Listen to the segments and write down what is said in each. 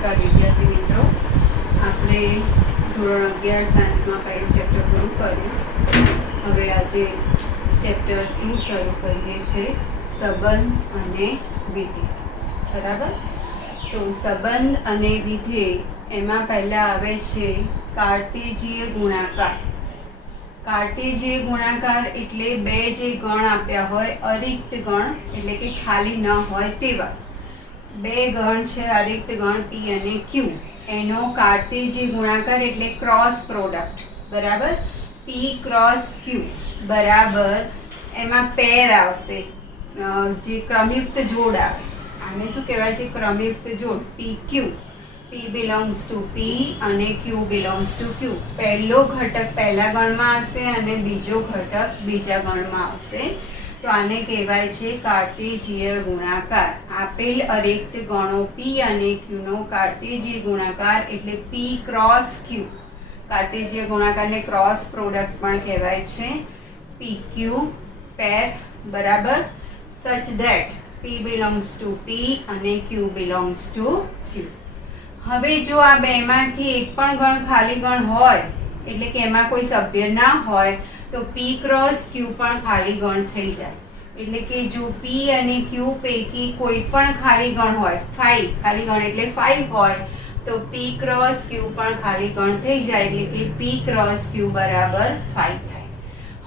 નમસ્કાર વિદ્યાર્થી મિત્રો, આપણે ધોરણ 11 સાયન્સમાં પહેલું ચેપ્ટર પૂરું કર્યું. હવે આજે ચેપ્ટર 2 શરૂ કરીએ છીએ, સંબંધ અને વિધેય. બરાબર? તો સંબંધ અને વિધેય એમાં પહેલાં આવે છે કાર્ટેશિય ગુણાકાર. કાર્ટેશિય ગુણાકાર એટલે બે જે ગણ આપ્યા હોય, અરિક્ત ગણ એટલે કે ખાલી ન હોય તેવા બે ગણ છે, અરિક્ત ગણ P અને Q. એનો કાર્ટેશિય ગુણાકાર એટલે ક્રોસ પ્રોડક્ટ. બરાબર? P ક્રોસ Q બરાબર એમાં પેર આવશે, જે ક્રમયુક્ત જોડ આવે. આને શું કહેવાય છે? ક્રમયુક્ત જોડ. PQ, P belongs to P અને Q belongs to Q. પહેલો ઘટક પહેલા ગણમાં હશે અને બીજો ઘટક બીજા ગણમાં આવશે. તો આને કહેવાય છે કાર્ટેશિય ગુણાકાર. આપેલ અરિક્ત ગણો P અને Q નો કાર્ટેશિય ગુણાકાર એટલે P ક્રોસ Q. કાર્ટેશિય ગુણાકારને ક્રોસ પ્રોડક્ટ પણ કહેવાય છે. PQ pair. બરાબર? Such that P belongs to P અને Q belongs to Q. હવે જો આ બેમાંથી એક પણ ગણ ખાલી ગણ હોય, એટલે કે એમાં કોઈ સભ્ય ના હોય, તો P ક્રોસ Q પણ ખાલી ગણ થઈ જાય. એટલે કે જો P અને Q પૈકી કોઈ પણ ખાલી ગણ હોય, 5 ખાલી ગણ એટલે 5 હોય, તો P ક્રોસ Q પણ ખાલી ગણ થઈ જાય. એટલે કે P ક્રોસ Q બરાબર 5 થાય.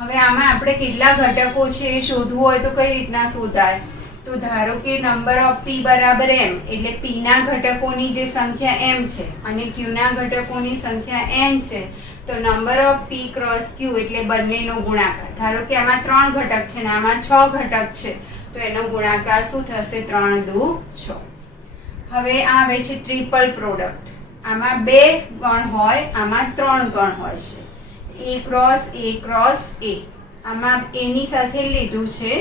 હવે આમાં આપણે કેટલા ઘટકો છે એ શોધવું હોય તો કઈ રીતના શોધાય? તો ધારો કે નંબર ઓફ P બરાબર m, એટલે P ના ઘટકોની જે સંખ્યા m છે અને Q ના ઘટકોની સંખ્યા n છે, તો number of P cross Q એટલે બંનેનો ગુણાકાર. ધારો કે આમાં 3 ઘટક છે ને આમાં 6 ઘટક છે, તો એનો ગુણાકાર શું થશે? 3 દુ 6. હવે આ આવે છે ટ્રિપલ પ્રોડક્ટ. આમાં 2 ગણ હોય, આમાં 3 ગણ હોય છે. A cross A cross A. આમાં A ની સાથે લીધું છે,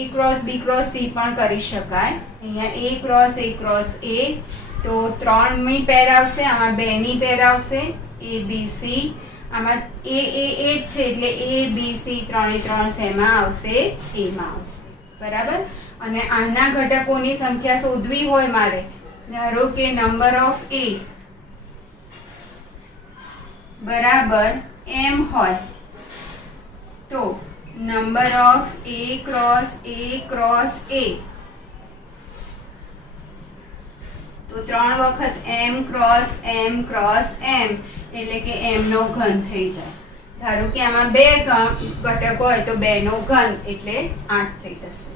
A cross B cross C પણ કરી શકાય. અહીંયા A cross A cross A, તો 3 ની પેર આવશે, આમાં 2 ની પેર આવશે, A B C. આમાં A જ છે એટલે A B C 3 3 શેમાં આવશે? A માં આવશે. બરાબર? અને આના ઘટકોની સંખ્યા શોધવી હોય મારે, ધારો કે નંબર ઓફ A બરાબર m હોય, તો number of A cross A, તો 3 વખત m cross m cross m, એટલે કે m નો ઘન થઈ જાય. ધારો કે આમાં 2 ઘટક હોય તો 2 નો ઘન એટલે 8 થઈ જશે.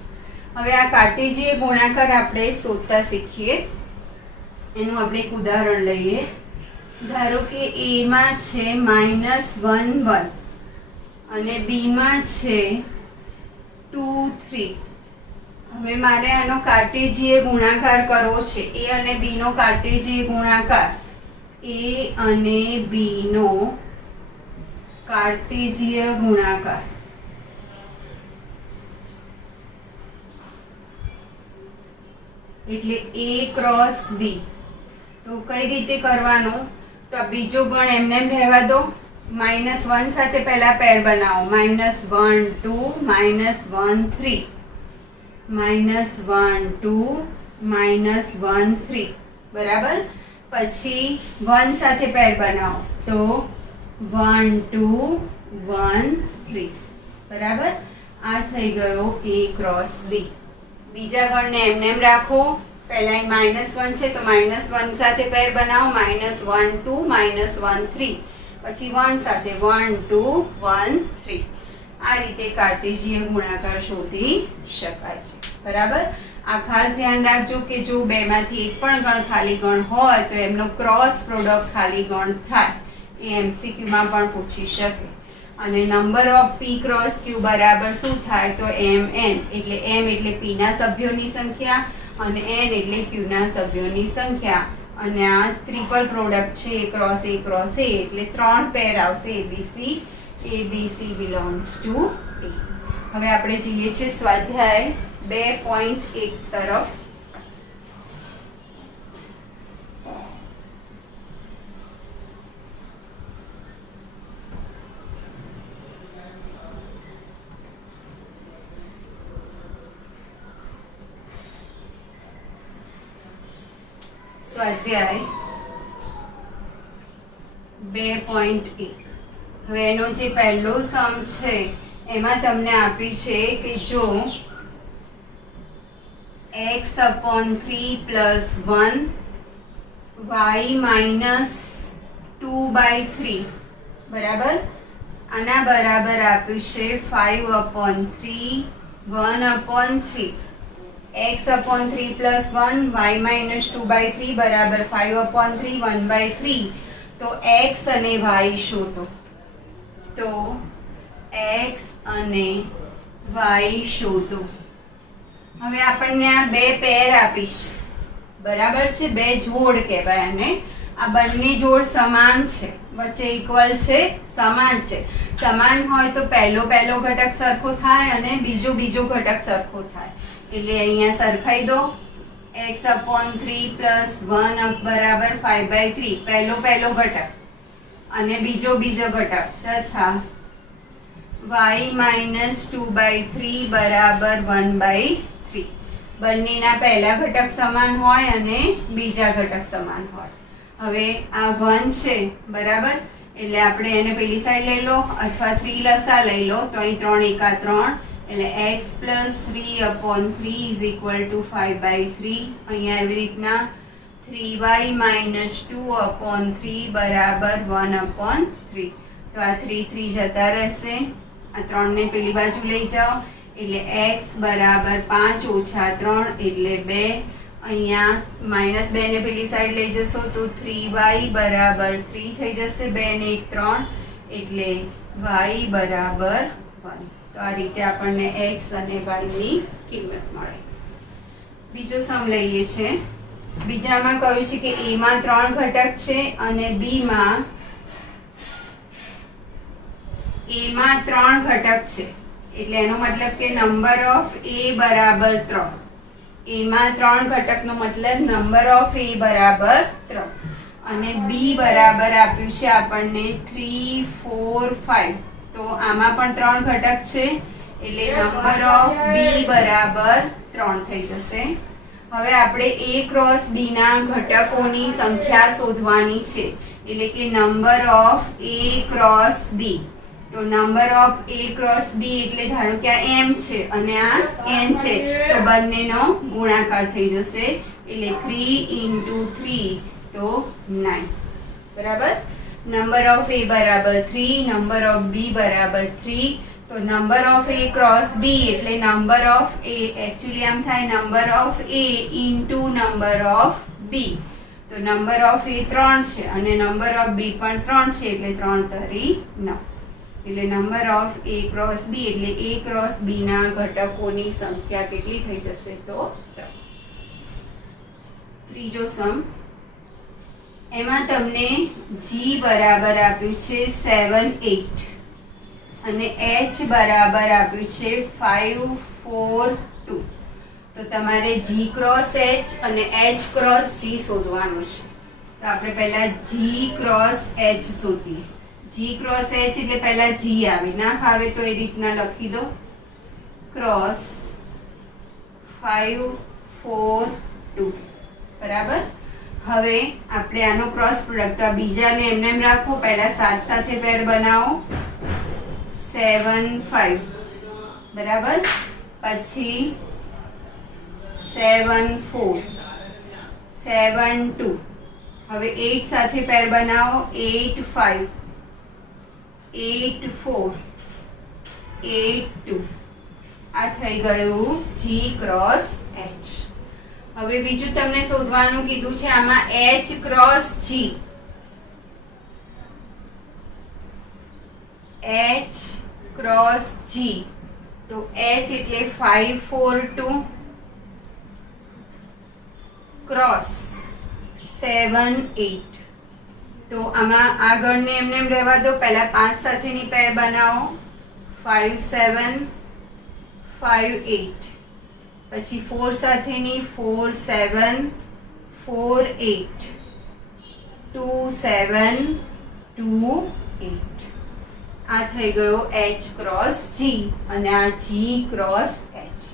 હવે આ કાર્ટેશિય ગુણાકાર આપણે શોધતા શીખીએ. એનું આપણે એક ઉદાહરણ લઈએ. ધારો કે A માં છે -1 1 અને B માં છે 2 3. હવે મારે આનો કાર્ટેશિય ગુણાકાર કરવો છે. A અને B નો કાર્ટેશિય ગુણાકાર. A અને B નો કાર્ટેશિય ગુણાકાર એટલે A ક્રોસ B. તો કઈ રીતે કરવાનું? તો આ બીજો ગણ એમને એમ રહેવા દો. -1 સાથે પહેલા પેર બનાવો. -1 2 -1 3, -1 2 -1 3. બરાબર? પછી 1 સાથે પેર બનાવો, તો 1 2 1 3. બરાબર? આ થઈ ગયો A ક્રોસ B. બીજા ગણને એમને એમ રાખો. પહેલા -1 છે તો -1 સાથે પેર બનાવો, -1 2 -1 3. પછી 1 સાથે 1 2 1 3. આ રીતે કાર્ટેશિય ગુણાકાર શોધી શકાય છે. બરાબર? આ ખાસ ધ્યાન રાખજો કે જો બેમાંથી એક પણ ગણ ખાલી ગણ હોય તો એમનો ક્રોસ પ્રોડક્ટ ખાલી ગણ થાય. એ MCQ માં પણ પૂછી શકે. અને number of P cross Q બરાબર શું થાય? તો mn. એટલે m એટલે P ના સભ્યોની સંખ્યા અને n એટલે Q ના સભ્યોની સંખ્યા. અને આ ટ્રિપલ પ્રોડક્ટ છે, A cross A cross A, એટલે 3 પેર આવશે. ABC belongs to A. હવે આપણે જઈએ છીએ સ્વાધ્યાય 2.1 તરફ. સ્વાધ્યાય 2.1 હવે એનો જે પહેલો સમ છે એમાં તમને આપ્યું છે કે જો x/3 + 1 y - 2/3 બરાબર આના બરાબર આપ્યું છે 5/3 1/3 x/3 + 1 y - 2/3 બરાબર 5/3 1/3 તો x અને y શોધો તો x અને y શોધો હવે આપણને આ બે પેર આપી છે બરાબર છે બે જોડ કહેવાય અને આ બંને જોડ સમાન છે વચ્ચે ઇક્વલ છે સમાન છે સમાન હોય તો પહેલો ઘટક સરખો થાય અને બીજો ઘટક સરખો થાય એટલે અહીંયા સરખાઈ દો x/3 + 1 બરાબર 5/3 પહેલો ઘટક અને બીજો ઘટક તથા y - 2/3 બરાબર 1/3 બંનેના પહેલા ઘટક સમાન હોય અને બીજા ઘટક સમાન હોય હવે આ 1 છે બરાબર એટલે આપણે એને પેલી સાઈડ લઈ લો અથવા 3 લસા લઈ લો તો અહીં 3 એકા 3 એટલે x + 3/3 = 5/3 અહીંયા એવી રીતના 3y - 2/3 બરાબર 1/3 તો આ 3 જતા રહેશે આ 3 ને પેલી બાજુ લઈ જાઓ એટલે x બરાબર 5 - 3 એટલે 2 અહીંયા -2 ને પેલી સાઈડ લઈ જશો તો 3y બરાબર 3 થઈ જશે 2 ને 1 3 એટલે y બરાબર 1 તો આ રીતે આપણને x અને y ની કિંમત મળે બીજો સમ લઈએ છે બીજામાં કહ્યું છે કે a માં 3 ઘટક છે અને b માં 3 ઘટક છે એટલે એનો મતલબ કે નંબર ઓફ a બરાબર 3 a માં 3 ઘટકનો મતલબ નંબર ઓફ a બરાબર 3 અને b બરાબર આપ્યું છે આપણને 3 4 5 તો આમાં પણ 3 ઘટક છે એટલે નંબર ઓફ b બરાબર 3 થઈ જશે હવે આપણે a ક્રોસ b ના ઘટકોની સંખ્યા શોધવાની છે એટલે કે number of a cross b તો number of a cross b એટલે ધારો કે આ m છે અને આ n છે તો બંનેનો ગુણાકાર થઈ જશે એટલે 3 × 3 તો 9 બરાબર નંબર ઓફ a બરાબર 3 નંબર ઓફ b બરાબર 3 તો number of a cross b એટલે નંબર ઓફ a એકચ્યુઅલી આમ થાય number of a * number of b તો નંબર ઓફ a 3 છે અને નંબર ઓફ b પણ 3 છે એટલે 3 તરી 9 એટલે number of a cross b એટલે a ક્રોસ b ના ઘટકોની સંખ્યા કેટલી થઈ જશે તો 3 ત્રીજો સમ એમાં તમને g બરાબર આપ્યું છે 7 8 અને h બરાબર આપ્યું છે 5 4 2 તો તમારે g ક્રોસ h અને h ક્રોસ g શોધવાનું છે તો આપણે પહેલા g ક્રોસ h શોધીએ g ક્રોસ h એટલે પહેલા g આવે ના ફાવે તો એ રીતના લખી દો ક્રોસ 5 4 2 બરાબર હવે આપણે આનો ક્રોસ પ્રોડક્ટ તો બીજાને એમને એમ રાખો પહેલા 7 સાથે પેર બનાવો 7 5 બરાબર પછી 7 4 7 2 હવે 8 સાથે પેર બનાવો 8 5 8 4 8 2 આ થઈ ગયું g ક્રોસ h હવે બીજું તમને શોધવાનું કીધું છે આમાં h cross g h cross g તો h એટલે 5 4 2 ક્રોસ 7 8 તો આમાં આગળને એમને એમ રહેવા દો પહેલા 5 સાથેની પેર બનાવો 5 7 5 8 પછી 4 સાથેની 4 7 4 8 2 7 2 8 આ થઈ ગયો h ક્રોસ g અને આ g ક્રોસ h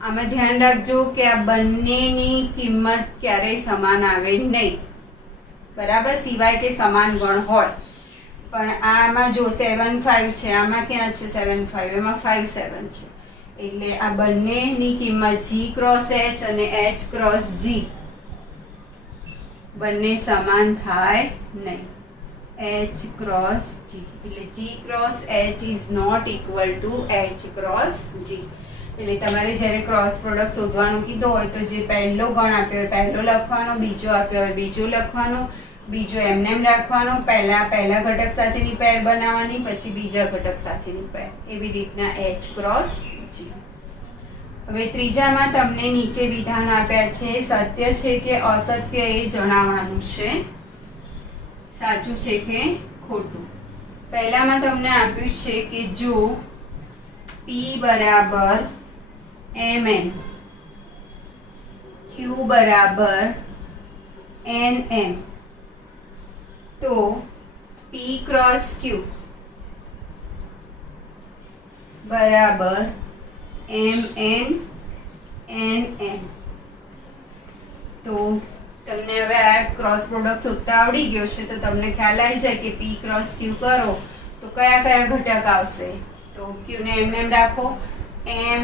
આમાં ધ્યાન રાખજો કે આ બંનેની કિંમત ક્યારેય સમાન આવે નહીં, બરાબર, સિવાય કે સમાન ગણ હોય. પણ આમાં જો 7 5 છે, આમાં ક્યાં છે 7 5, એમાં 5 7 છે, એટલે આ બંનેની કિંમત G ક્રોસ H અને H ક્રોસ G બંને સમાન થાય નહીં. H ક્રોસ G એટલે G cross H is not equal to H cross G. એટલે તમારે જ્યારે ક્રોસ પ્રોડક્ટ શોધવાનું કીધું હોય તો જે પહેલો ગણ આપ્યો હોય પહેલો લખવાનો, બીજો આપ્યો હોય બીજો લખવાનો, બીજો એમ રાખવાનો, પહેલા ઘટક સાથેની પેર બનાવવાની, પછી બીજા ઘટક સાથેની પેર, એવી રીતના H ક્રોસ G. હવે ત્રીજામાં તમને નીચે વિધાન આપ્યા છે, સત્ય છે કે અસત્ય એ જણાવવાનું છે, સાચું છે કે ખોટું. પહેલામાં તમને આપ્યું છે કે જો P બરાબર mn, Q બરાબર nm, તો P ક્રોસ Q બરાબર mn nm. તો તમને હવે આ ક્રોસ પ્રોડક્ટ શોધતા આવડી ગયો છે તો તમને ખ્યાલ આવી જાય કે P ક્રોસ Q કરો તો કયા કયા ઘટક આવશે. તો Q ને એમ રાખો, mn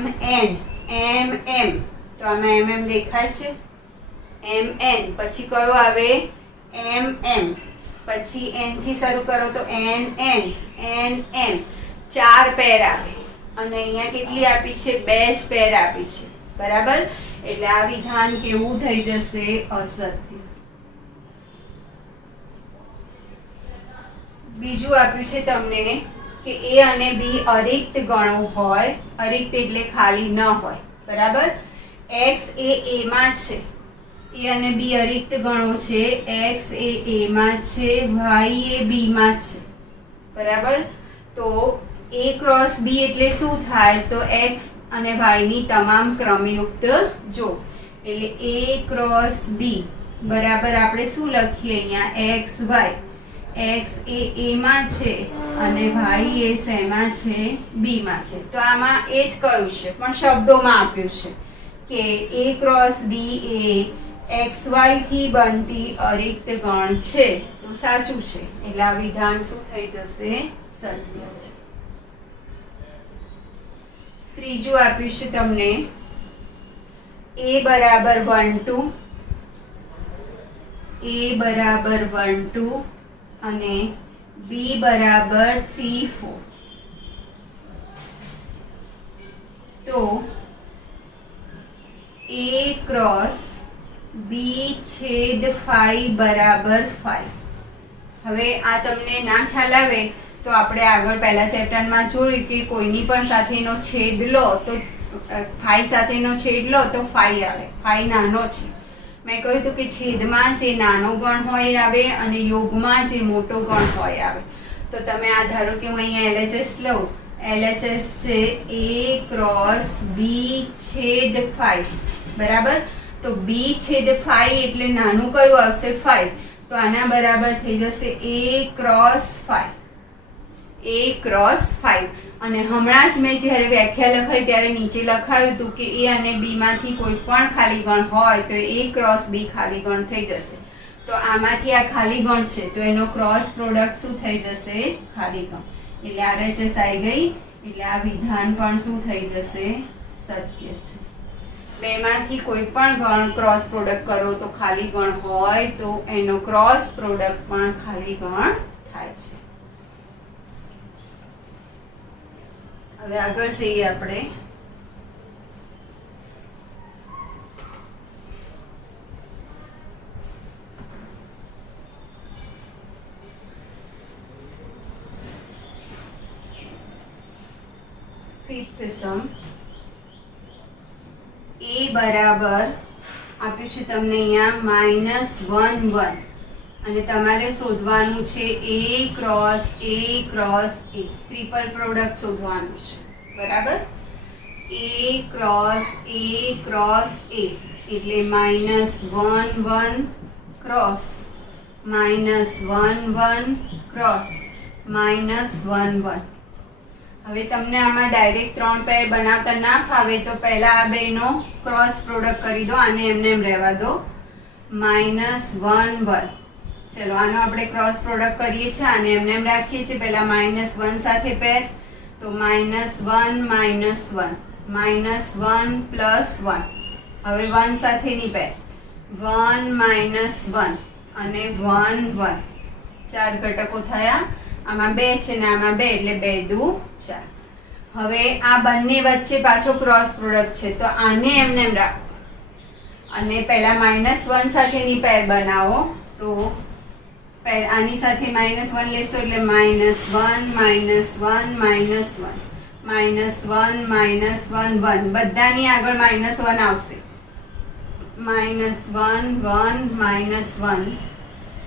mm, તો આમાં mm દેખાય છે, mn પછી કયો આવે mm, પછી n થી શરૂ કરો તો nn nm, 4 પેર આવે અને અહીંયા કેટલી આપી છે 2 જ પેર આપી છે, બરાબર. એટલે આ વિધાન કેવું થઈ જશે અસત્ય. બીજું આપ્યું છે તમને કે A અને B અરિક્ત ગણો હોય, અરિક્ત એટલે ખાલી ન હોય, બરાબર. X એ A માં છે, A અને B અરિક્ત ગણો છે, X એ A માં છે, Y એ B માં છે, બરાબર. તો A ક્રોસ B એટલે શું થાય તો X અને Y ની તમામ ક્રમયુક્ત જો, એટલે A ક્રોસ B બરાબર આપણે શું લખીએ અહીંયા X Y, X A A માં છે અને Y એ શેમાં છે B માં છે. તો આમાં એ જ કહ્યું છે પણ શબ્દોમાં આપ્યું છે કે A cross B A XY થી બનતી અરિક્ત ગણ છે, તો સાચું છે. એટલે આ વિધાન શું થઈ જશે સત્ય છે. ત્રીજું આપ્યું છે તમને A બરાબર 1 2, A બરાબર 1 2 અને B બરાબર 3 4. તો A ક્રોસ B છેદ 5 બરાબર 5. હવે આ તમને ના ખ્યાલ આવે તો આપણે આગળ પહેલા ચેપ્ટરમાં જોયું કે કોઈની પણ સાથેનો છેદ લો તો 5 સાથેનો છેદ લો તો 5 આવે, 5 નાનો છે. મેં કહ્યું હતું કે છેદમાં જે નાનો ગણ હોય આવે અને યોગમાં જે મોટો ગણ હોય આવે. તો તમે આ ધારો કે હું અહીંયા LHS લઉં, LHS છે A ક્રોસ B છેદ 5, બરાબર. તો B છેદ 5 એટલે નાનું કયું આવશે 5, તો આના બરાબર થઈ જશે A ક્રોસ 5, A ક્રોસ 5. અને હમણાં જ મેં જ્યારે વ્યાખ્યા લખાઈ ત્યારે નીચે લખાયું હતું કે A અને B માંથી કોઈ પણ ખાલી ગણ હોય તો A ક્રોસ B ખાલી ગણ થઈ જશે. તો આમાંથી આ ખાલી ગણ છે તો એનો ક્રોસ પ્રોડક્ટ શું થઈ જશે ખાલી ગણ. એટલે RHS આવી ગઈ, એટલે આ વિધાન પણ શું થઈ જશે સત્ય છે. બેમાંથી કોઈ પણ ગણ ક્રોસ પ્રોડક્ટ કરો તો ખાલી ગણ હોય તો એનો ક્રોસ પ્રોડક્ટ પણ ખાલી ગણ થાય છે. હવે આગળ જઈએ આપણે. ફિફ્થ સમ A બરાબર આપ્યું છે તમને અહીંયા -1 1 અને તમારે શોધવાનું છે A cross A cross A, triple product શોધવાનું છે, બરાબર. A cross A cross A એટલે -1 1 ક્રોસ -1 1 ક્રોસ -1 1. હવે તમને આમાં ડાયરેક્ટ 3 પેર બનાવતા ના ફાવે તો પહેલા આ બેનો ક્રોસ પ્રોડક્ટ કરી દો, આને એમને એમ રહેવા દો. -1 1. ચલો આનો આપણે ક્રોસ પ્રોડક્ટ કરીએ છીએ, આને એમને એમ રાખીએ છીએ. પહેલા -1 સાથે પેર, તો -1 -1 -1 +1. હવે 1 સાથેની પેર 1 -1 અને 1 1. 4 ઘટકો થયા. આમાં 2 છે ને આમાં 2 એટલે 2 દુ 4. હવે આ બંને વચ્ચે પાછો ક્રોસ પ્રોડક્ટ છે, તો આને એમને એમ રાખો અને પહેલા -1 સાથેની પેર બનાવો. તો આની સાથે -1 લેશો એટલે -1 -1 -1 -1 1 બધાની આગળ -1 આવશે. -1 1 -1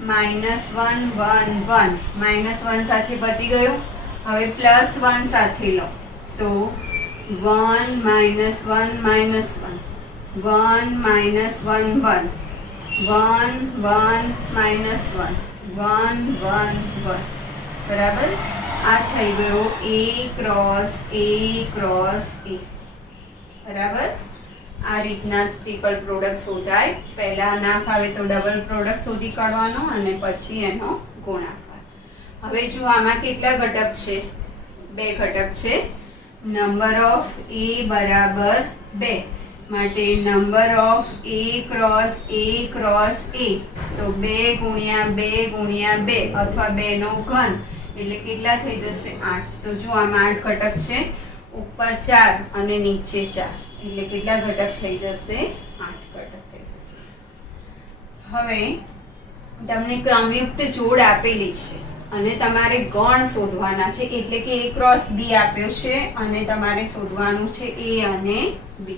-1 1 1 -1 સાથે પતી ગયું. હવે +1 સાથે લો, તો 1 -1 -1 1 -1 1 1 1 -1 1 1 1. બરાબર. આ થઈ ગયો A cross A cross A. બરાબર. આ રીતના ટ્રિપલ પ્રોડક્ટ શોધાય. પહેલા ના ફાવે તો ડબલ પ્રોડક્ટ શોધી કાઢવાનો અને પછી એનો ગુણાકાર. હવે જો આમાં કેટલા ઘટક છે? 2 ઘટક છે. નંબર ઓફ A બરાબર 2 માટે number of A cross A cross A, તો 2 ગુણ્યા 2 ગુણ્યા 2 અથવા 2 નો ઘન એટલે કેટલા થઈ જશે? 8. તો જો આમાં 8 ઘટક છે, ઉપર 4 અને નીચે 4 એટલે કેટલા ઘટક થઈ જશે? 8 ઘટક થઈ જશે. હવે તમને ક્રમયુક્ત જોડ આપેલી છે અને તમારે ગણ શોધવાના છે, એટલે કે A ક્રોસ B આપ્યો છે અને તમારે શોધવાનું છે A અને B.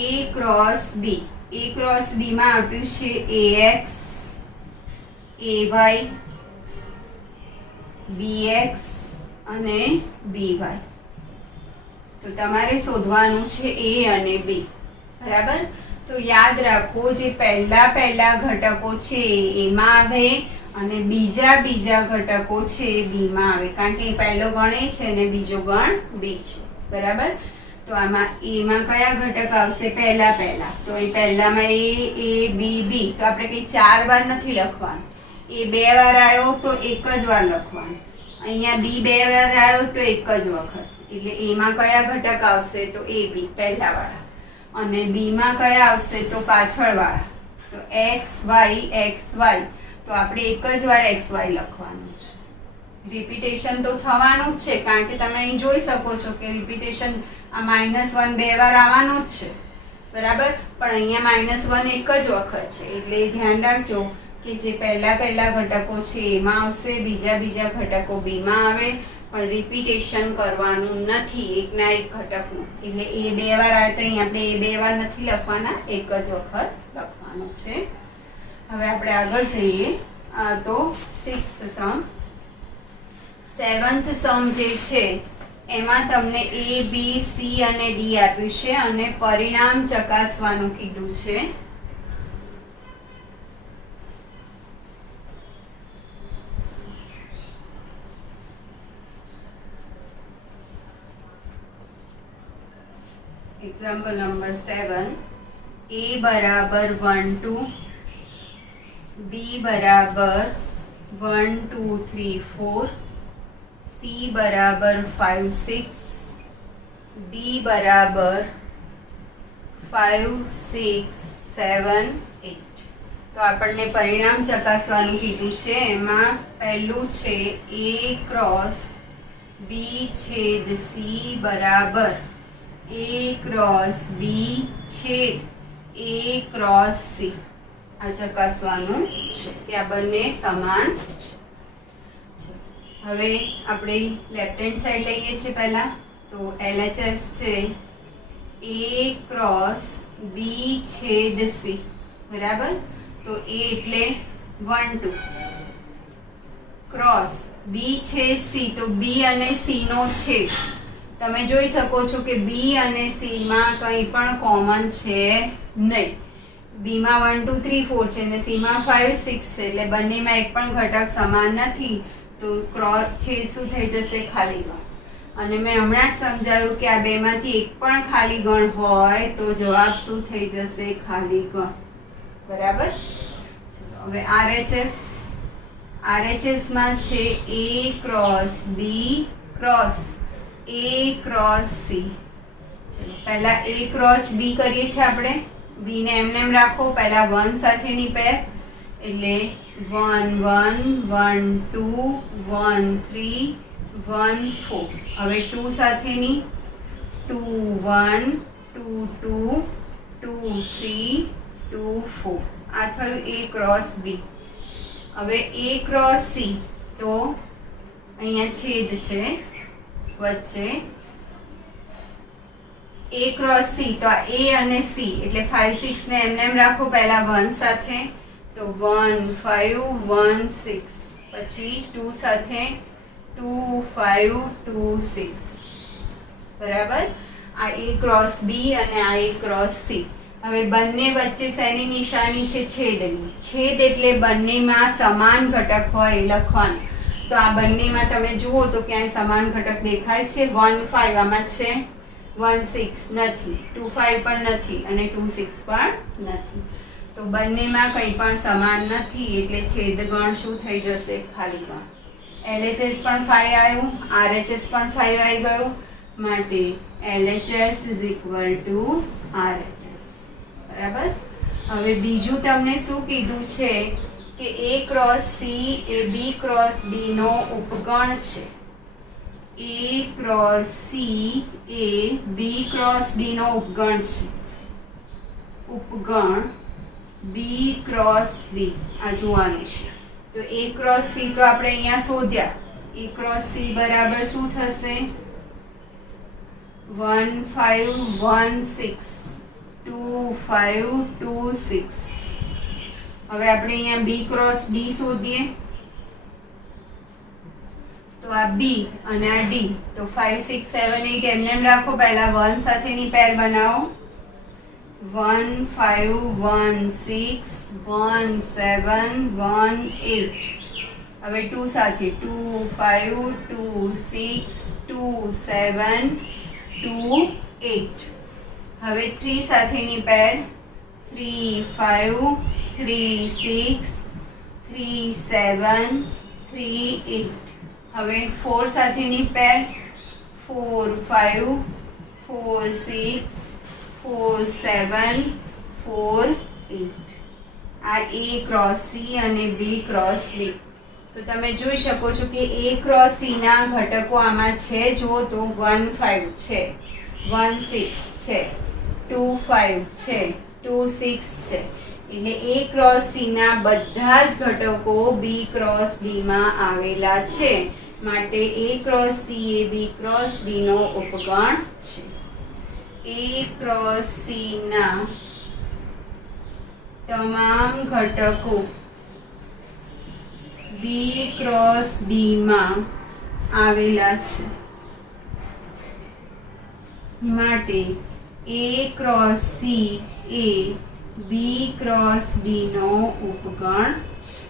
A cross B. A cross B માં આપ્યું છે AX, AY, BX અને BY. તો તમારે શોધવાનું છે A અને B. બરાબર. તો યાદ રાખો, જે પહેલા ઘટકો છે એમાં આવે અને બીજા ઘટકો છે બીમાં આવે, કારણ કે પહેલો ગણ A છે અને બીજો ગણ B છે. બરાબર. તો આમાં A માં કયા ઘટક આવશે? પહેલા. તો એ પહેલામાં A B B. તો આપણે કઈ 4 વાર નથી લખવાનું. A 2 વાર આવ્યો તો એક જ વાર લખવાનું. અહીંયા B 2 વાર આવ્યો તો એક જ વખત. એટલે A માં કયા ઘટક આવશે? તો AB પહેલા વાળા, અને B માં કયા આવશે? તો પાછળ વાળા. તો XY. તો આપણે એક જ વાર XY લખવાનું છે. રિપીટેશન તો થવાનું જ છે, કારણ કે તમે અહીં જોઈ શકો છો કે રિપીટેશન આ -1 2 વાર આવવાનું જ છે. બરાબર. પણ અહીંયા -1 એક જ વખત છે, એટલે ધ્યાન રાખજો કે જે પહેલા ઘટકો છે એમાં આવશે, બીજા ઘટકો બીમાં આવે, પણ રિપીટેશન કરવાનું નથી એકના એક ઘટકનું. એટલે એ 2 વાર આવે તો અહીં આપણે એ 2 વાર નથી લખવાના, એક જ વખત લખવાનું છે. હવે આપણે આગળ જઈએ. તો 6th સમ. 7th સમ જે છે એમાં તમને A B C અને D આપ્યું છે અને પરિણામ ચકાસવાનું કીધું છે. Example number 7. A બરાબર 1 2, B બરાબર 1 2 3 4, C બરાબર 5 6, D બરાબર 5 6 7 8. તો આપણને પરિણામ ચકાસવાનું કીધું છે. એમાં પહેલું છે A ક્રોસ B છેદ C બરાબર A ક્રોસ B છેદ A ક્રોસ C. આ ચકાસવાનું છે કે આ બંને સમાન છે. હવે આપણે લેફ્ટ હેન્ડ સાઈડ લઈએ છીએ પહેલા. તો LHS છે A ક્રોસ B છેદ C. બરાબર. તો A એટલે 1 2 ક્રોસ B છેદ C, તો B અને C નો છેદ. તમે જોઈ શકો છો કે B અને C માં કંઈ પણ કોમન છે નહીં. B માં 1 2 3 4 છે અને C માં 5 6 છે, એટલે બંનેમાં એક પણ ઘટક સમાન નથી. તો તો ક્રોસ છેદ શું થઈ જશે? ખાલી ગણ. અને મેં હમણાં જ સમજાવ્યું કે આ બેમાંથી એક પણ ખાલી ગણ હોય તો જવાબ શું થઈ જશે? ખાલી ગણ. બરાબર. ચલો હવે RHS માં છે A cross B cross A cross C. ચલો પહેલા A ક્રોસ B કરીએ છીએ આપણે. B ને એમને એમ રાખો. પહેલા 1 સાથેની પેર એટલે 1 1 1 2 1 3 1 4. હવે 2 સાથેની 2 1 2 2 2 3 2 4. આ થયું A ક્રોસ B. હવે A ક્રોસ C તો અહીંયા છેદ છે વચ્ચે. A ક્રોસ C તો આ A અને C એટલે 5 6 ને એમને એમ રાખો. પહેલા 1 સાથે તો 1 5 1 6. પછી 2 સાથે 2 5 2 6. બરાબર. આ A ક્રોસ B અને આ A ક્રોસ C. હવે બંને વચ્ચે શેની નિશાની છે? છેદની. છેદ એટલે બંનેમાં સમાન ઘટક હોય એ લખવાનું. તો આ બંનેમાં તમે જુઓ તો ક્યાંય સમાન ઘટક દેખાય છે? 1 5 આમાં છે, 1 6 નથી, 2 5 પણ નથી અને 2 6 પણ નથી. તો બંનેમાં કંઈ પણ સમાન નથી એટલે છેદગણ શું થઈ જશે? ખાલી ગણ. LHS પણ 5 આવ્યું, RHS પણ 5 આવી ગયું. માટે LHS = RHS. બરાબર. હવે બીજું તમને શું કીધું છે કે A cross C A B cross D નો ઉપગણ છે. A cross C A B cross D નો ઉપગણ છે. ઉપગણ B ક્રોસ D આ જોવાનું છે. તો A ક્રોસ C તો આપણે અહીંયા શોધ્યા. A ક્રોસ C બરાબર શું થશે? 1 5 1 6 2 5 2 6. હવે આપણે અહીંયા B ક્રોસ D શોધીએ. તો આ B અને આ D તો 5 6 7 8 એમને એમ રાખો. પહેલા 1 સાથેની પેર બનાવો. 1 5 1 6 1 7 1 8. હવે 2 સાથે 2 5 2 6 2 7 2 8. હવે 3 સાથેની પેર 3 5 3 6 3 7 3 8. હવે 4 સાથેની પેર 4 5 4 6 4 7 4 8. આ A ક્રોસ C અને B ક્રોસ D. તો તમે જોઈ શકો છો કે A ક્રોસ C ના ઘટકો આમાં છે. જુઓ તો 1 5 છે, 1 6 છે, 2 5 છે, 2 6 છે. એટલે A ક્રોસ C ના બધા જ ઘટકો B ક્રોસ D માં આવેલા છે. માટે A cross C A B cross D નો ઉપગણ છે. A ક્રોસ C ના તમામ ઘટકો B ક્રોસ D માં આવેલા છે. માટે A cross C A B cross D નો ઉપગણ છે.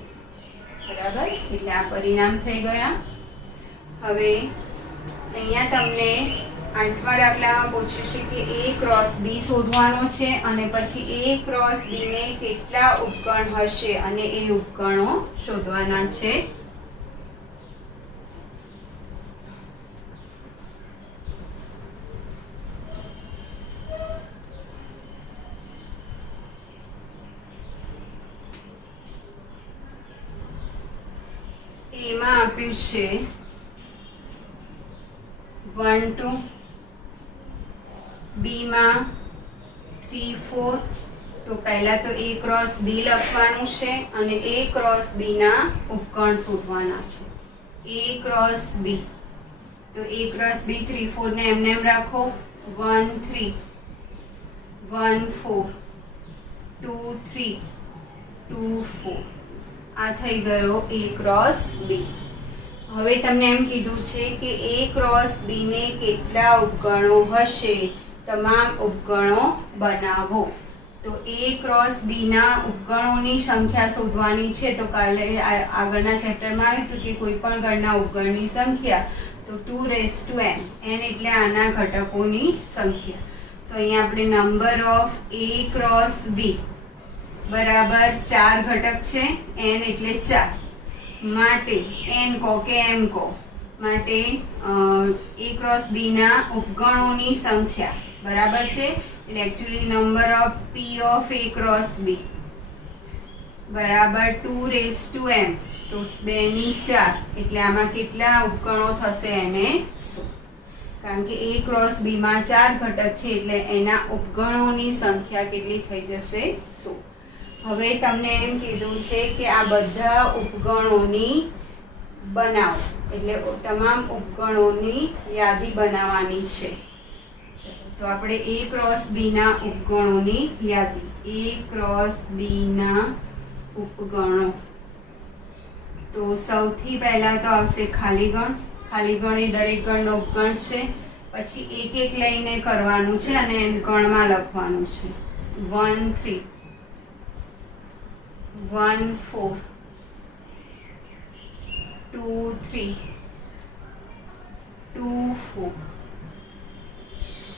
બરાબર. એટલે આ પરિણામ થઈ ગયા. હવે અહીંયા તમને 8મા દાખલામાં પૂછ્યું છે કે A ક્રોસ B શોધવાનો છે અને પછી A ક્રોસ B ને કેટલા ઉપગણ હશે અને એ ઉપગણો શોધવાના છે. એમાં આપ્યું છે 1 2, B માં 3 4. તો પહેલા તો A ક્રોસ B લખવાનું છે અને A ક્રોસ B ના ઉપગણ શોધવાના છે. A ક્રોસ B તો A ક્રોસ B 3 4 ને એમને એમ રાખો. 1 3 1 4 2 3 2 4. આ થઈ ગયો A ક્રોસ B. હવે તમને એમ કીધું છે કે A ક્રોસ B ને કેટલા ઉપગણો હશે? તમામ ઉપગણો બનાવો. તો A ક્રોસ B ના ઉપગણોની સંખ્યા શોધવાની છે. તો કાલે આગળના ચેપ્ટરમાં આવ્યું હતું કે કોઈ પણ ગણના ઉપગણની સંખ્યા તો 2n, n એટલે આના ઘટકોની સંખ્યા. તો અહીંયા આપણે number of A cross B બરાબર 4 ઘટક છે, n એટલે 4 માટે n કહો કે m કહો માટે A ક્રોસ B ના ઉપગણોની સંખ્યા બરાબર છે. એટલે actually number of P of A cross B બરાબર 2m, તો 2 ની 4 એટલે આમાં કેટલા ઉપગણો થશે એને 100, કારણ કે A ક્રોસ B માં 4 ઘટક છે એટલે એના ઉપગણોની સંખ્યા કેટલી થઈ જશે 100. હવે તમને એમ કીધું છે કે આ બધા ઉપગણોની બનાવો, એટલે તમામ ઉપગણોની યાદી બનાવવાની છે. તો આપણે A ક્રોસ B ના ઉપગણોની યાદી, A ક્રોસ B ના ઉપગણો. તો સૌથી પહેલા તો આવશે ખાલી ગણ. ખાલી ગણ એ દરેક ગણનો ઉપગણ છે. પછી એક એક લઈને કરવાનું છે અને ગણમાં લખવાનું છે. 1 3 1 4 2 3 2 4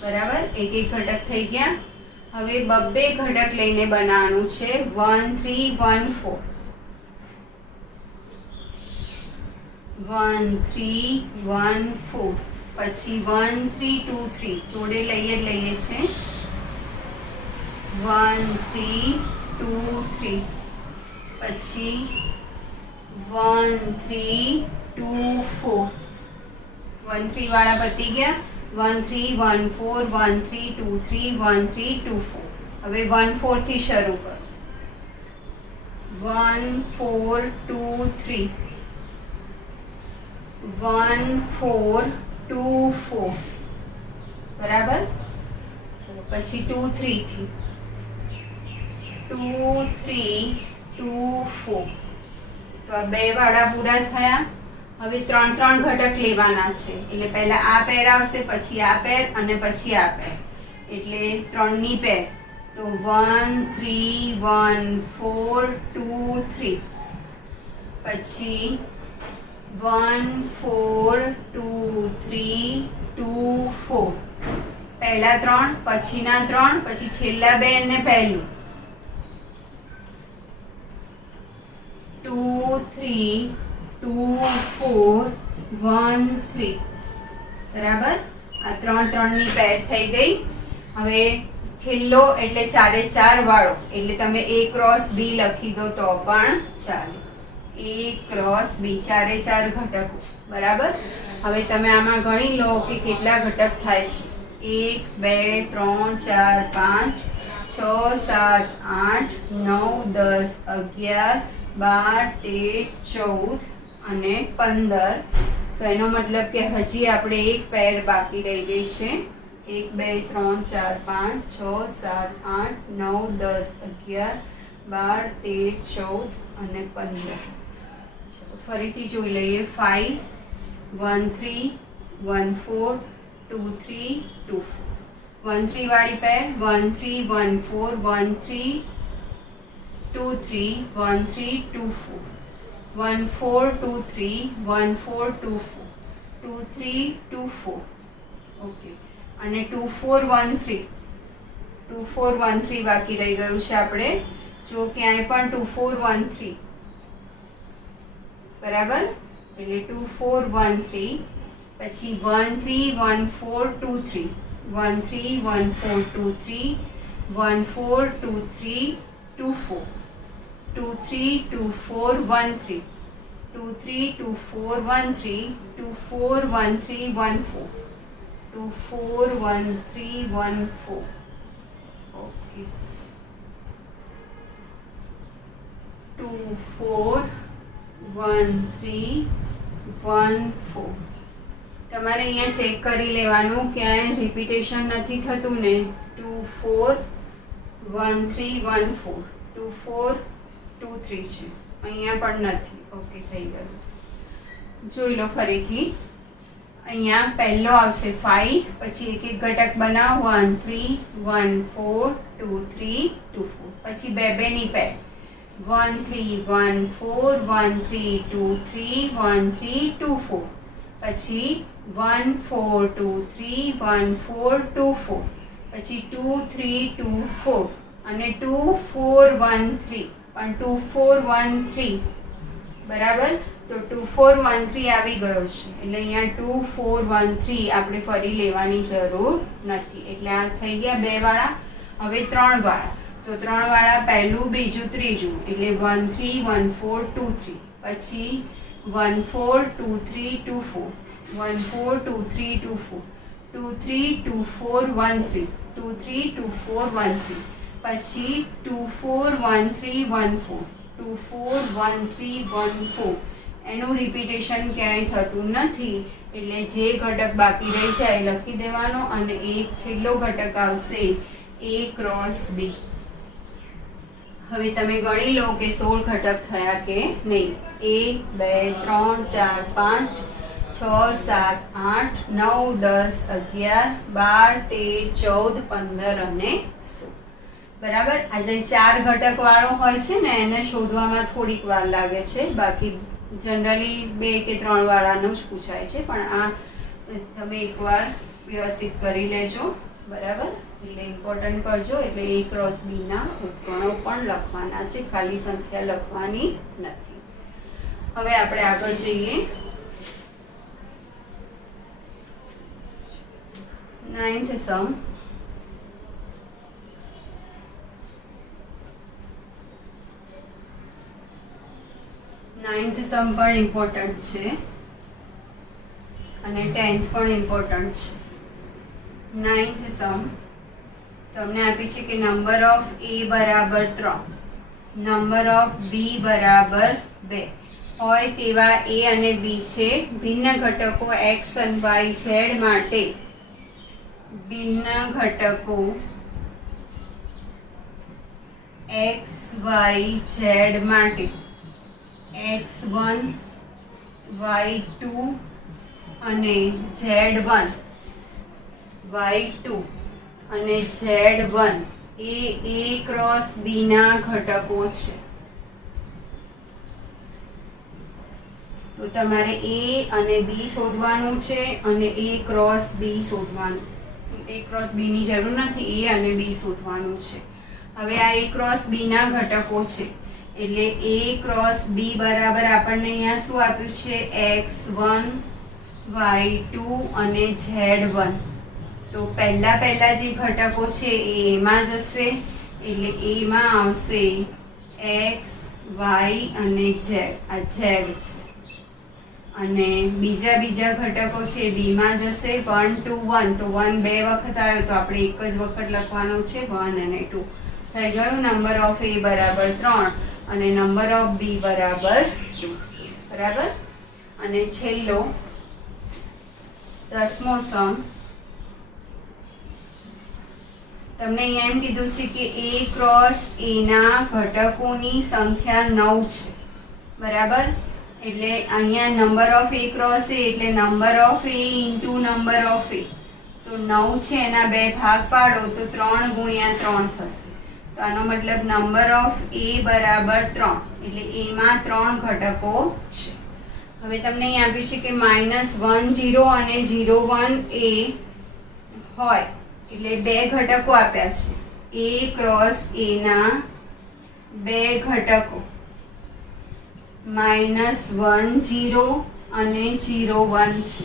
બરાબર. એક એક ઘટક થઈ ગયા. હવે બબ્બે ઘટક લઈને બનાવવાનું છે. 1 3 1 4 1 3 1 4 પછી 1 3 2 3 જોડે લઈએ છે. 1 3 2 3 પછી 1 3 2 4 1 3 વાળા પતી ગયા. 1 3 1 4 1 3 2 3 1 3 2 4. હવે 1 4 થી શરૂ કરો. 1 4 2 3 1 4 2 4 બરાબર. ચલો પછી 2 3 થી 2 3 2 4. તો આ બે વાળા પૂરા થયા. હવે 3 3 ઘટક લેવાના છે, એટલે પહેલા આ પેર આવશે, પછી આ પેર અને પછી આ પેર, એટલે 3 ની પેર. તો 1 3 1 4 2 3 પછી 1 4 2 3 2 4. પહેલા 3 પછીના 3 પછી છેલ્લા બે ને પહેલું 2 3 2 4 1 3 બરાબર. આ 3 3 ની પેર થઈ ગઈ. હવે છેલ્લો એટલે 4 4 વાળો, એટલે તમે A ક્રોસ B લખી દો તો પણ ચાલે. A ક્રોસ B 4 4 ઘટકો બરાબર. હવે તમે આમાં ગણી લો કે કેટલા ઘટક થાય છે. 1 2 3 4 5 6 7 8 9 10 11 12 13 14 અને 15. તો એનો મતલબ કે હજી આપણે એક પેર બાકી રહી ગઈ છે. 1 2 3 4 5 6 7 8 9 10 11 12 13 14 અને 15. ચલો ફરીથી જોઈ લઈએ. 5 1 3 1 4 2 3 2 4 1 3 વાળી પેર 1 3 1 4 1 3 2 3 1 3 2 4 1 4 2 3 1 4 2 4 2 3 2 4. ઓકે. અને 2 4 1 3 2 4 1 3 બાકી રહી ગયું છે. આપણે જો ક્યાંય પણ 2 4 1 3 બરાબર. એટલે 2 4 1 3 પછી 1 3 1 4 2 3 1 3 1 4 2 3 1 4 2 3 2 4 2 3 2 4 1 3 2 3 2 4 1 3 2 4 1 3 1 4 2 4 1 3 1 4. ઓકે. 2 4 1 3 1 4. તમારે અહીંયા ચેક કરી લેવાનું ક્યાંય રિપીટેશન નથી થતું ને. 2 4 1 3 1 4 2 4 2 3 છે. અહીંયા પણ નથી. ઓકે થઈ ગયું. જોઈ લો ફરીથી. અહીંયા પહેલો આવશે 5, પછી એક એક ઘટક બનાવો 1 3 1 4 2 3 2 4, પછી બે બેની પેર 1 3 1 4 1 3 2 3 1 3 2 4, પછી 1 4 2 3 1 4 2 4, પછી 2 3 2 4 અને 2 4 1 3, પણ 2 4 1 3 બરાબર. તો 2 4 1 3 આવી ગયો છે, એટલે અહીંયા 2 4 1 3 આપણે ફરી લેવાની જરૂર નથી. એટલે આ થઈ ગયા 2 વાળા. હવે 3 વાળા. તો 3 વાળા પહેલું બીજું ત્રીજું, એટલે 1 3 1 4 2 3, પછી 1 4 2 3 2 4 1 4 2 3 2 4 2 3 2 4 1 3 2 3 2 4 1 3, પછી 2 4 1 3 1 4 2 4 1 3 1 4. એનું રિપીટેશન ક્યાંય થતું નથી, એટલે જે ઘટક બાકી રહી જાય એ લખી દેવાનો, અને એક છેલ્લો ઘટક આવશે A ક્રોસ B. હવે તમે ગણી લો કે 16 ઘટક થયા કે નહીં. 1 2 3 4 5 6 7 8 9 10 11 12 13 14 15 અને 16. બરાબર. આ જે 4 ઘટક વાળો હોય છે ને એને શોધવામાં થોડીક વાર લાગે છે, બાકી જનરલી 2 કે 3 વાળાનું જ પૂછાય છે, પણ આ તમે એકવાર વ્યવસ્થિત કરી લેજો. બરાબર. એટલે ઇમ્પોર્ટન્ટ કરજો. એટલે A ક્રોસ B ના ઉપકરણો પણ લખવાના છે, ખાલી સંખ્યા લખવાની નથી. હવે આપણે આગળ જઈએ. 9th સમ. નાઇન્થ સમ પણ ઇમ્પોર્ટન્ટ છે અને 10th પણ ઇમ્પોર્ટન્ટ છે. 9th સમ તમને આપી છે કે નંબર ઓફ A બરાબર 3, નંબર ઓફ B બરાબર 2 હોય તેવા A અને B છે. ભિન્ન ઘટકો x અને y z માટે ભિન્ન ઘટકો x y z માટે x1 y2 અને z1 y2 અને z1 A A cross B ના ઘટકો છે. તો તમારે A અને B શોધવાનું છે અને A ક્રોસ B શોધવાનું. A ક્રોસ B ની જરૂર નથી, A અને B શોધવાનું છે. હવે આ A ક્રોસ B ના ઘટકો છે, એટલે A ક્રોસ B બરાબર આપણને અહીંયા શું આપ્યું છે? x1 y2 અને z1. તો પહેલા જે ઘટકો છે એ એમાં જશે, એટલે A માં આવશે x y અને z. આ z છે. અને બીજા ઘટકો છે B માં જશે 1 2 1. તો 1 બે વખત આવ્યો તો આપણે એક જ વખત લખવાનું છે, 1 અને 2. થઈ ગયું. નંબર ઓફ A બરાબર 3 અને નંબર ઓફ B બરાબર 2. બરાબર. અને છેલ્લો 10મો સમ. તમને અહીંયા એમ કીધું છે કે A ક્રોસ A ના ઘટકોની સંખ્યા 9 છે. બરાબર. એટલે અહીંયા number of A cross A એટલે number of A into number of A. તો 9 છે એના બે ભાગ પાડો તો 3 ગુણ્યા 3 થશે. તો આનો મતલબ નંબર ઓફ A બરાબર 3, એટલે A માં 3 ઘટકો છે. હવે તમને અહીં આપ્યું છે કે -1 0 અને 0 1 A હોય એટલે બે ઘટકો આપ્યા છે. A ક્રોસ A ના બે ઘટકો -1 0 અને 0 1 છે.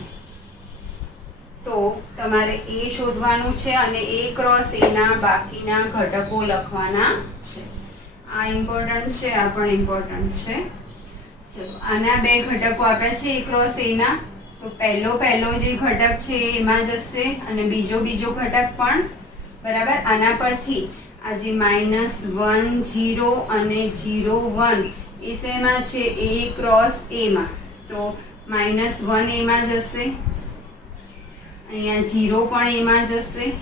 તો તમારે A શોધવાનું છે અને A ક્રોસ A ના બાકીના ઘટકો લખવાના છે. આ ઇમ્પોર્ટન્ટ છે, આ પણ ઇમ્પોર્ટન્ટ છે. ચલો, આના બે ઘટકો આપ્યા છે A ક્રોસ A ના. તો પહેલો જે ઘટક છે એમાં જશે અને બીજો ઘટક પણ. બરાબર. આના પરથી આ જે -1 0 અને 0 1 એ શેમાં છે? A ક્રોસ A માં. તો -1 A માં જશે, અહીંયા 0 પણ A માં જશે.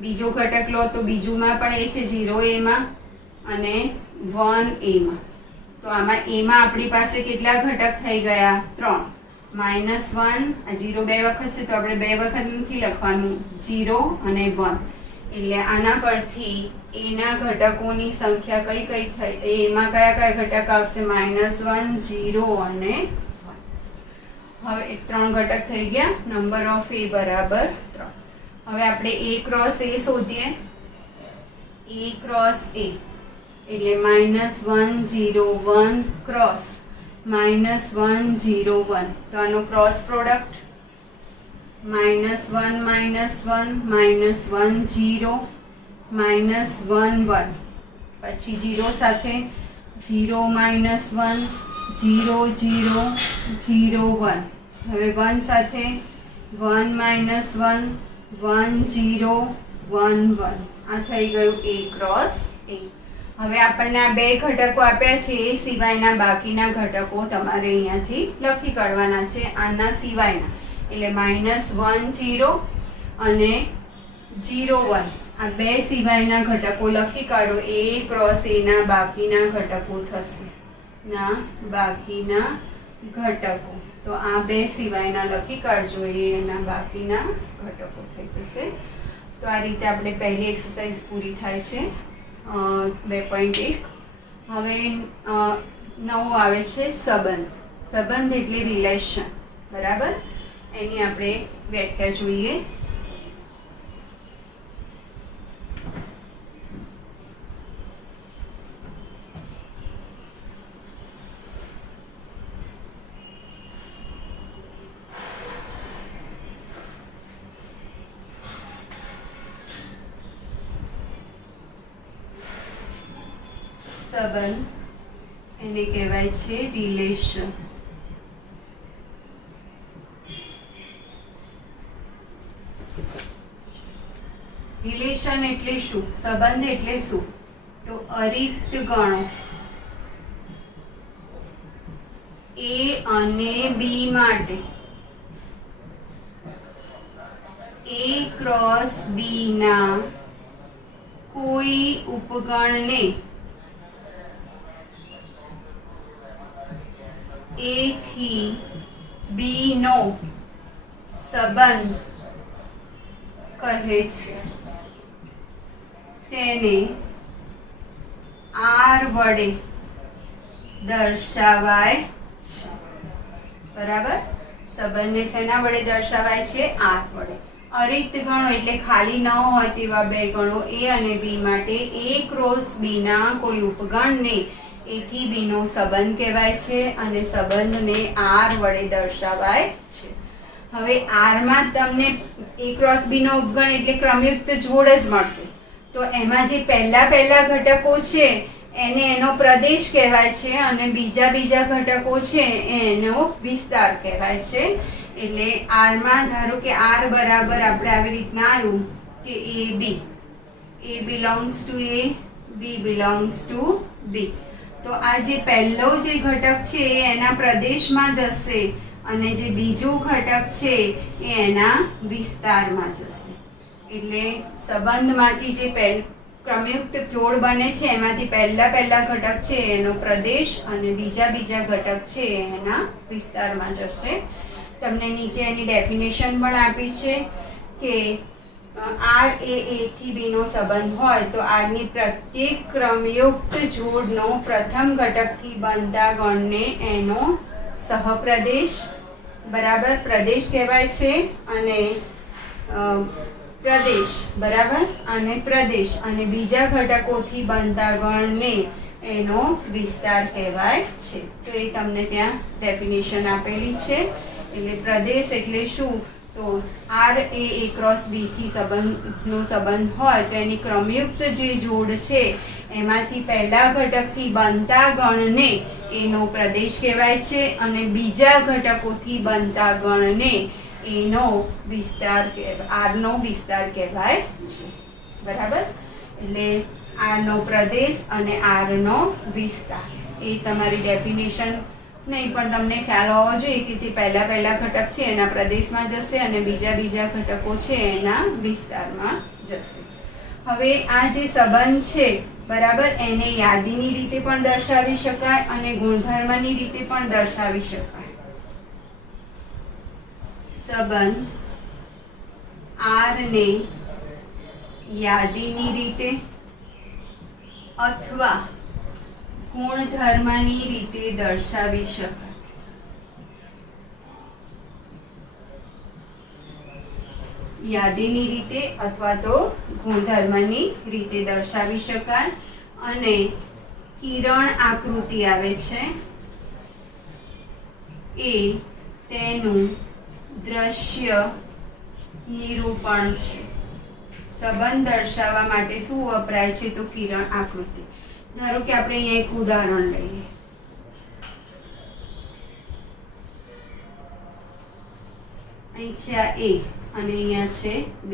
બીજો ઘટક લો તો બીજુંમાં પણ એ છે 0 A માં અને 1 A માં. તો આમાં A માં આપણી પાસે કેટલા ઘટક થઈ ગયા? 3. -1 આ 0 બે વખત છે તો આપણે બે વખત નથી લખવાનું, 0 અને 1. એટલે આના પરથી એના ઘટકોની સંખ્યા કઈ કઈ થઈ, એમાં કયા કયા ઘટક આવશે? -1, 0 અને 1. હવે 3 ઘટક થઈ ગયા. નંબર ઓફ એ બરાબર 3. હવે આપણે A ક્રોસ A શોધીએ. A ક્રોસ A એટલે -1, 0, 1 ક્રોસ -1, 0, 1. તો આનો ક્રોસ પ્રોડક્ટ -1, -1, -1, 0, -1, 1. પછી 0 સાથે 0, -1, 0, 0, 0, 1. હવે 1 સાથે 1, -1, 1, 0, 1, 1. આ થઈ ગયું A ક્રોસ A. હવે આપણને આ બે ઘટકો આપ્યા છે, એ સિવાયના બાકીના ઘટકો તમારે અહીંયાથી લખી કાઢવાના છે, આના સિવાયના. એટલે -1, 0 અને 0, 1. આ બે સિવાયના ઘટકો લખી કાઢો. A ક્રોસ A ના બાકીના ઘટકો થશે, ના બાકીના ઘટકો. તો આ બે સિવાયના લખી કાઢજો, એના બાકીના ઘટકો થઈ જશે. તો આ રીતે આપણે પહેલી એક્સરસાઇઝ પૂરી થાય છે 2.1. હવે નવો આવે છે સંબંધ. સંબંધ એટલે રિલેશન, બરાબર? એની આપણે વ્યાખ્યા જોઈએ. સંબંધ એને કહેવાય છે રિલેશન. રિલેશન એટલે શું? સંબંધ એટલે શું? તો અરિક્ત ગણો A અને B માટે A ક્રોસ B ના કોઈ ઉપગણને A થી B નો સંબંધ કહે છે. તેને R વડે દર્શાવાય છે, બરાબર? સંબંધને શેના વડે દર્શાવાય છે? R વડે. અરિક્ત ગણો એટલે ખાલી ન હોય તેવા બે ગણો A અને B માટે A ક્રોસ B ના કોઈ ઉપગણને A થી B નો સંબંધ કહેવાય છે અને સંબંધને R વડે દર્શાવાય છે. હવે R માં તમને A ક્રોસ B નો ઉપગણ એટલે ક્રમયુક્ત જોડ જ મળશે. તો એમાં જે પહેલા ઘટકો છે એને એનો પ્રદેશ કહેવાય છે અને બીજા ઘટકો છે એનો વિસ્તાર કહેવાય છે. એટલે R માં ધારો કે R બરાબર આપણે આવી રીતના આવ્યું કે AB, A belongs to A, B belongs to B. તો આ જે પહેલો જે ઘટક છે એ એના પ્રદેશમાં જશે અને જે બીજો ઘટક છે એ એના વિસ્તારમાં જશે. એટલે સંબંધમાંથી જે ક્રમયુક્ત જોડ બને છે એમાંથી પહેલા ઘટક છે એનો પ્રદેશ અને બીજા ઘટક છે એના વિસ્તારમાં જશે. તમને નીચે એની ડેફિનેશન પણ આપી છે કે R એ A થી B નો સંબંધ હોય તો R ની પ્રત્યેક ક્રમયુક્ત જોડનો પ્રથમ ઘટકથી બનતા ગણને એનો સહપ્રદેશ, બરાબર, પ્રદેશ કહેવાય છે. અને પ્રદેશ, બરાબર, અને પ્રદેશ અને બીજા ઘટકોથી બનતા ગણને એનો વિસ્તાર કહેવાય છે. તો એ તમને ત્યાં ડેફિનેશન આપેલી છે. એટલે પ્રદેશ એટલે શું? તો R A A cross B થી નો સંબંધ હોય તો એની ક્રમયુક્ત જે જોડ છે એમાંથી પહેલા ઘટકથી બનતા ગણને એનો પ્રદેશ કહેવાય છે અને બીજા ઘટકોથી બનતા ગણને એનો વિસ્તાર R નો વિસ્તાર કહેવાય છે, બરાબર? એટલે R નો પ્રદેશ અને R નો વિસ્તાર એ તમારી ડેફિનેશન નહીં, પણ તમને ખ્યાલ હોવો જોઈએ કે જે પહેલા ઘટક છે એના પ્રદેશમાં જશે અને બીજા ઘટકો છે એના વિસ્તારમાં જશે. હવે આ જે સંબંધ છે, બરાબર, એને યાદીની રીતે પણ દર્શાવી શકાય અને ગુણધર્મની રીતે પણ દર્શાવી શકાય. સંબંધ આર ને યાદીની રીતે અથવા ગુણધર્મની રીતે દર્શાવી શકાય. યાદીની રીતે અથવા તો ગુણધર્મની રીતે દર્શાવી શકાય. અને કિરણ આકૃતિ આવે છે એ તેનું દ્રશ્ય નિરૂપણ છે. સંબંધ દર્શાવવા માટે શું વપરાય છે? તો કિરણ આકૃતિ. ધારો કે આપણે અહીંયા એક ઉદાહરણ લઈએ. અહીં છે આ A અને અહીંયા છે B,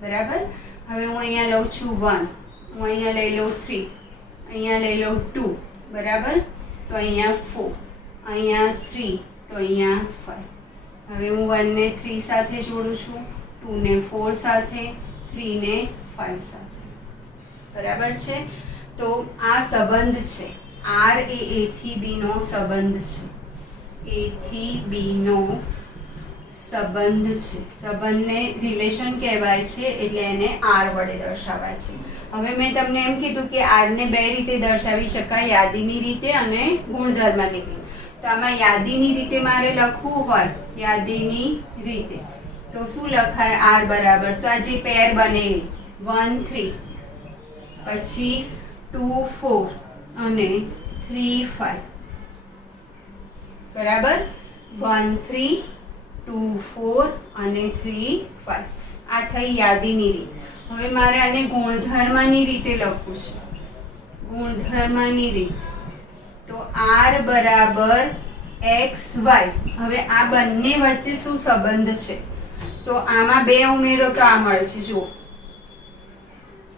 બરાબર. હવે હું અહીંયા લઉં છું 1, હું અહીંયા લઈ લઉં 3, અહીંયા લઈ લઉં 2, બરાબર. તો અહીંયા 4, અહીંયા 3, તો અહીંયા 5. હવે હું 1 ને 3 સાથે જોડું છું, 2 ને 4 સાથે, 3 ને 5 સાથે, બરાબર છે. તો આ સંબંધ છે. R એ A થી B નો સંબંધ છે. A થી B નો સંબંધ છે. સંબંધને રિલેશન કહેવાય છે, એટલે એને R વડે દર્શાવાય છે. હવે મેં તમને એમ કીધું કે R ને બે રીતે દર્શાવી શકાય, યાદીની રીતે અને ગુણધર્મની રીતે. તો આમાં યાદીની રીતે મારે લખવું હોય, યાદીની રીતે, તો શું લખાય? R બરાબર, તો આ જે પેર બને 1 3, પછી 2 4 અને 3 5, બરાબર. 1 3 2 4 અને 3 5, આ થઈ યાદીની રીત. હવે મારે આને ગુણધર્મની રીતે લખવું છે. ગુણધર્મની રીત, તો R બરાબર XY. હવે આ બંને વચ્ચે શું સંબંધ છે? તો આમાં 2 ઉમેરો તો આ મળે છે. જુઓ,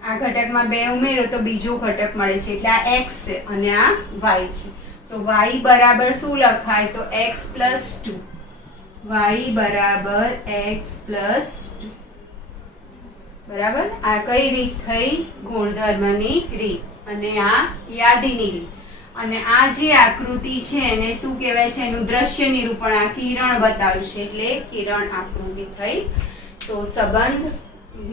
આ ઘટકમાં 2 ઉમેરો તો બીજો ઘટક મળે છે, એટલે આ x છે અને આ y છે. તો y બરાબર શું લખાય? તો x plus 2. y બરાબર x plus 2, બરાબર. આ કઈ રીત થઈ? ગુણધર્મની રીત. અને આ યાદીની રીત. અને આ જે આકૃતિ છે એને શું કહેવાય છે? એનું દ્રશ્ય નિરૂપણ. આ કિરણ બતાવ્યું છે એટલે કિરણ આકૃતિ થઈ. તો સંબંધ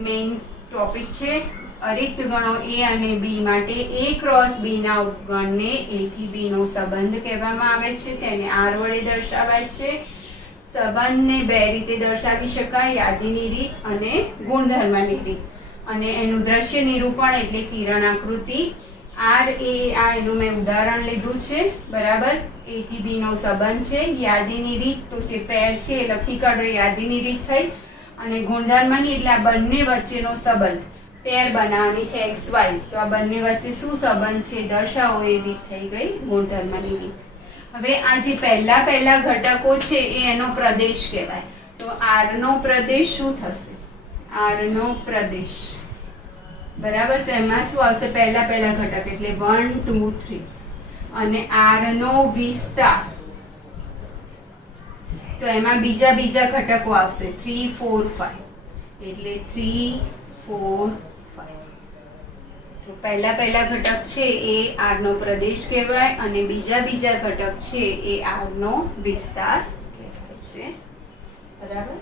મેઇન ટોપિક છે. અરિક્ત ગણો A અને B માટે A ક્રોસ B ના ઉપગણને A થી B નો સંબંધ કહેવામાં આવે છે. તેને R વડે દર્શાવાય છે. સંબંધને બે રીતે દર્શાવી શકાય, યાદીની રીત અને ગુણધર્મની રીત. અને એનું દ્રશ્ય નિરૂપણ એટલે કિરણ આકૃતિ. R એ આ એનું મેં ઉદાહરણ લીધું છે, બરાબર. A થી B નો સંબંધ છે. યાદીની રીત તો જે પેર છે એ લખી કાઢો, યાદીની રીત થઈ. અને ગુણધર્મની એટલે આ બંને વચ્ચેનો સંબંધ, પેર બનાવવાની છે XY. તો આ બંને વચ્ચે શું સંબંધ છે દર્શાવો, એ રીત થઈ ગઈ ગુણધર્મની રીત. હવે આ જે પહેલા ઘટકો છે એ એનો પ્રદેશ કહેવાય. તો R નો પ્રદેશ શું થશે? R નો પ્રદેશ, બરાબર. તો એમાં શું આવશે? પહેલા ઘટક એટલે 1 2 3. અને R નો વિસ્તાર, તો એમાં બીજા ઘટકો આવશે 3 4 5. એટલે 3 4 5. તો પહેલા ઘટક છે એ R નો પ્રદેશ કહેવાય અને બીજા ઘટક છે એ R નો વિસ્તાર કહેવાય છે, બરાબર.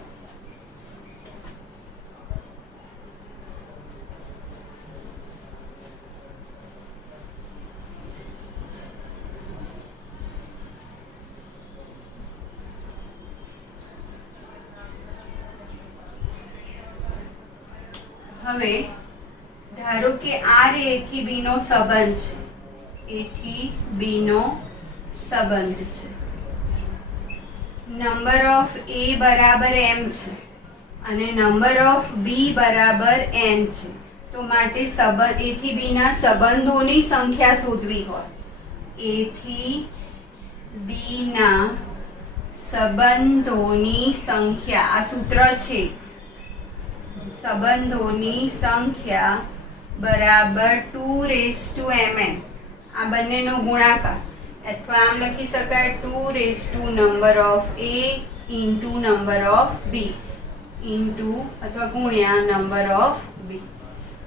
હવે ધારો કે R એ A થી B નો સંબંધ છે. A થી B નો સંબંધ છે. નંબર ઓફ A બરાબર m છે અને નંબર ઓફ B બરાબર n છે. તો માટે સંબંધ A થી B ના સંબંધોની સંખ્યા શોધવી હોય, A થી B ના સંબંધોની સંખ્યા, આ સૂત્ર છે. સંબંધોની સંખ્યા બરાબર 2mn. આ બંનેનો ગુણાકાર, અથવા આમ લખી શકાય 2 number of A into number of B into અથવા ગુણ્યા number of B.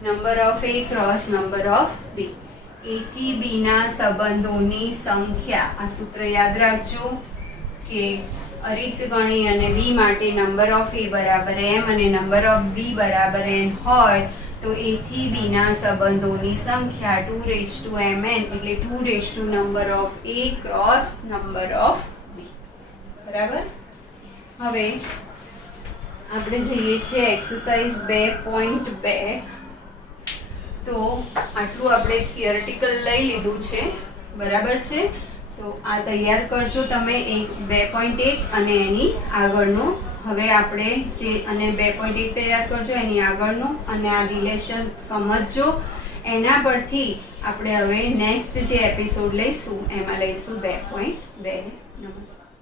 Number of A cross number of B. A થી B ના સંબંધોની સંખ્યા, આ સૂત્ર યાદ રાખજો કે અરિતગણી અને v માટે નંબર ઓફ a બરાબર m અને નંબર ઓફ b બરાબર n હોય તો a થી b ના સંબંધોની સંખ્યા 2mn એટલે 2 number of a cross number of b. બરાબર. હવે આપણે જઈએ છીએ એક્સરસાઇઝ 2.2. તો આટલું આપણે થિયરેટિકલ લઈ લીધું છે. બરાબર છે. તો આ તૈયાર કરજો તમે 2.1 અને એની આગળનો. હવે આપણે જે અને 2.1 તૈયાર કરજો એની આગળનો અને આ રિલેશન સમજજો. એના પરથી આપણે હવે નેક્સ્ટ જે એપિસોડ લઈશું એમાં લઈશું 2.2. નમસ્કાર.